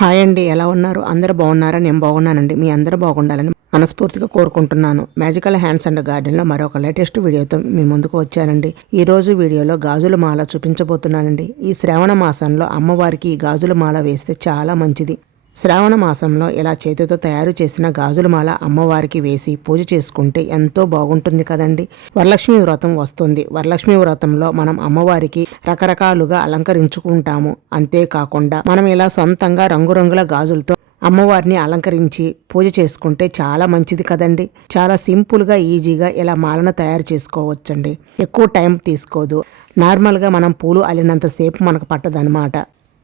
Hi అండి ఎలా ఉన్నారు? అందరు బాగున్నారా? నేను బాగున్నానండి. మీ అందరూ బాగుండాలని మనస్ఫూర్తిగా కోరుకుంటున్నాను. మ్యాజికల్ హ్యాండ్స్ అండ్ గార్డెన్లో మరొక లేటెస్ట్ వీడియోతో మీ ముందుకు వచ్చానండి. ఈ రోజు వీడియోలో గాజుల మాల చూపించబోతున్నానండి. ఈ శ్రావణ మాసంలో అమ్మవారికి ఈ గాజుల మాల వేస్తే చాలా మంచిది. శ్రావణ మాసంలో ఇలా చేతితో తయారు చేసిన గాజుల మాల అమ్మవారికి వేసి పూజ చేసుకుంటే ఎంతో బాగుంటుంది కదండి. వరలక్ష్మి వ్రతం వస్తుంది. వరలక్ష్మి వ్రతంలో మనం అమ్మవారికి రకరకాలుగా అలంకరించుకుంటాము. అంతేకాకుండా మనం ఇలా సొంతంగా రంగురంగుల గాజులతో అమ్మవారిని అలంకరించి పూజ చేసుకుంటే చాలా మంచిది కదండి. చాలా సింపుల్గా ఈజీగా ఇలా మాలను తయారు చేసుకోవచ్చండి. ఎక్కువ టైం తీసుకోదు. నార్మల్గా మనం పూలు అల్లినంతసేపు మనకు పట్టదనమాట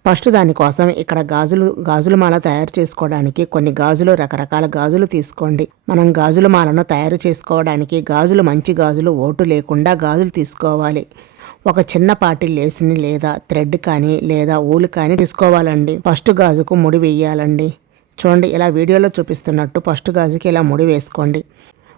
ఫస్ట్ దానికోసం ఇక్కడ గాజులు గాజుల మాల తయారు చేసుకోవడానికి కొన్ని గాజులు రకరకాల గాజులు తీసుకోండి. మనం గాజుల మాలను తయారు చేసుకోవడానికి గాజులు మంచి గాజులు ఓటు లేకుండా గాజులు తీసుకోవాలి. ఒక చిన్నపాటి లేసిని లేదా థ్రెడ్ కానీ లేదా ఊలు కానీ తీసుకోవాలండి. ఫస్ట్ గాజుకు ముడి వేయాలండి. చూడండి ఇలా వీడియోలో చూపిస్తున్నట్టు ఫస్ట్ గాజుకి ఇలా ముడి వేసుకోండి.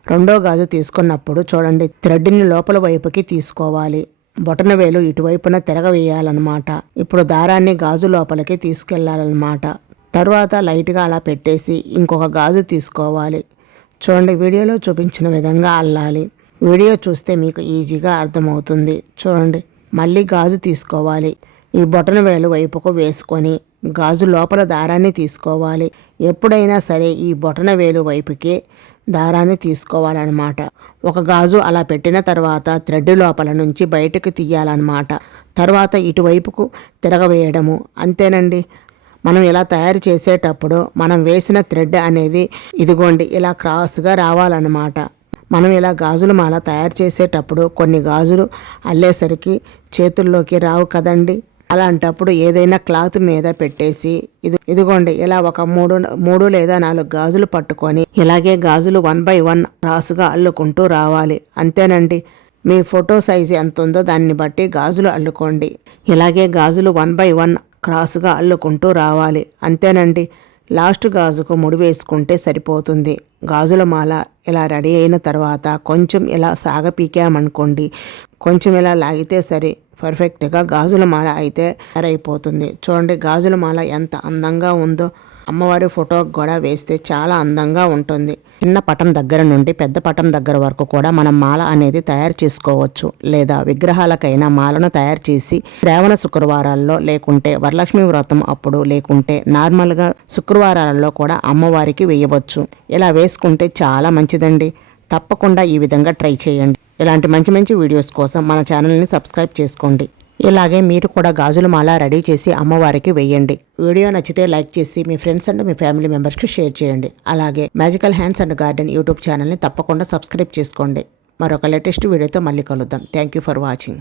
రెండో గాజు తీసుకున్నప్పుడు చూడండి థ్రెడ్ని లోపల వైపుకి తీసుకోవాలి. బొటన వేలు ఇటువైపున తిరగవేయాలన్నమాట. ఇప్పుడు దారాన్ని గాజు లోపలికి తీసుకెళ్ళాలన్నమాట. తర్వాత లైట్గా అలా పెట్టేసి ఇంకొక గాజు తీసుకోవాలి. చూడండి వీడియోలో చూపించిన విధంగా అల్లాలి. వీడియో చూస్తే మీకు ఈజీగా అర్థమవుతుంది. చూడండి మళ్ళీ గాజు తీసుకోవాలి. ఈ బొటన వేలు వైపుకు వేసుకొని గాజు లోపల దారాన్ని తీసుకోవాలి. ఎప్పుడైనా సరే ఈ బొటన వేలు వైపుకే దారాన్ని తీసుకోవాలన్నమాట. ఒక గాజు అలా పెట్టిన తర్వాత థ్రెడ్ లోపల నుంచి బయటకు తీయాలన్నమాట. తర్వాత ఇటువైపుకు తిరగవేయడము. అంతేనండి. మనం ఇలా తయారు చేసేటప్పుడు మనం వేసిన థ్రెడ్ అనేది ఇదిగోండి ఇలా క్రాస్గా రావాలన్నమాట. మనం ఇలా గాజులు మాల తయారు చేసేటప్పుడు కొన్ని గాజులు అల్లేసరికి చేతుల్లోకి రావు కదండి. అలాంటప్పుడు ఏదైనా క్లాత్ మీద పెట్టేసి ఇది ఇదిగోండి ఇలా ఒక మూడు మూడు లేదా నాలుగు గాజులు పట్టుకొని ఇలాగే గాజులు వన్ బై వన్ రాసుగా అల్లుకుంటూ రావాలి. అంతేనండి. మీ ఫోటో సైజు ఎంత ఉందో దాన్ని బట్టి గాజులు అల్లుకోండి. ఇలాగే గాజులు వన్ బై వన్ క్రాసుగా అల్లుకుంటూ రావాలి. అంతేనండి. లాస్ట్ గాజుకు ముడి వేసుకుంటే సరిపోతుంది. గాజుల మాల ఇలా రెడీ అయిన తర్వాత కొంచెం ఇలా సాగపీకామనుకోండి కొంచెం ఇలా లాగితే సరే పర్ఫెక్ట్గా గాజుల మాల అయితే తయారైపోతుంది. చూడండి గాజుల మాల ఎంత అందంగా ఉందో. అమ్మవారి ఫోటో కూడా వేస్తే చాలా అందంగా ఉంటుంది. చిన్న పటం దగ్గర నుండి పెద్ద పటం దగ్గర వరకు కూడా మనం మాల అనేది తయారు చేసుకోవచ్చు. లేదా విగ్రహాలకైనా మాలను తయారు చేసి శ్రావణ శుక్రవారాల్లో లేకుంటే వరలక్ష్మి వ్రతం అప్పుడు లేకుంటే నార్మల్గా శుక్రవారాలలో కూడా అమ్మవారికి వేయవచ్చు. ఇలా వేసుకుంటే చాలా మంచిదండి. తప్పకుండా ఈ విధంగా ట్రై చేయండి. ఇలాంటి మంచి మంచి వీడియోస్ కోసం మన ఛానల్ని సబ్స్క్రైబ్ చేసుకోండి. ఇలాగే మీరు కూడా గాజుల మాల రెడీ చేసి అమ్మవారికి వెయ్యండి వీడియో నచ్చితే లైక్ చేసి మీ ఫ్రెండ్స్ అండ్ మీ ఫ్యామిలీ మెంబర్స్కి షేర్ చేయండి. అలాగే magical hands and garden YouTube ఛానల్ని తప్పకుండా సబ్స్క్రైబ్ చేసుకోండి. మరొక లేటెస్ట్ వీడియోతో మళ్ళీ కలుద్దాం. Thank you for watching.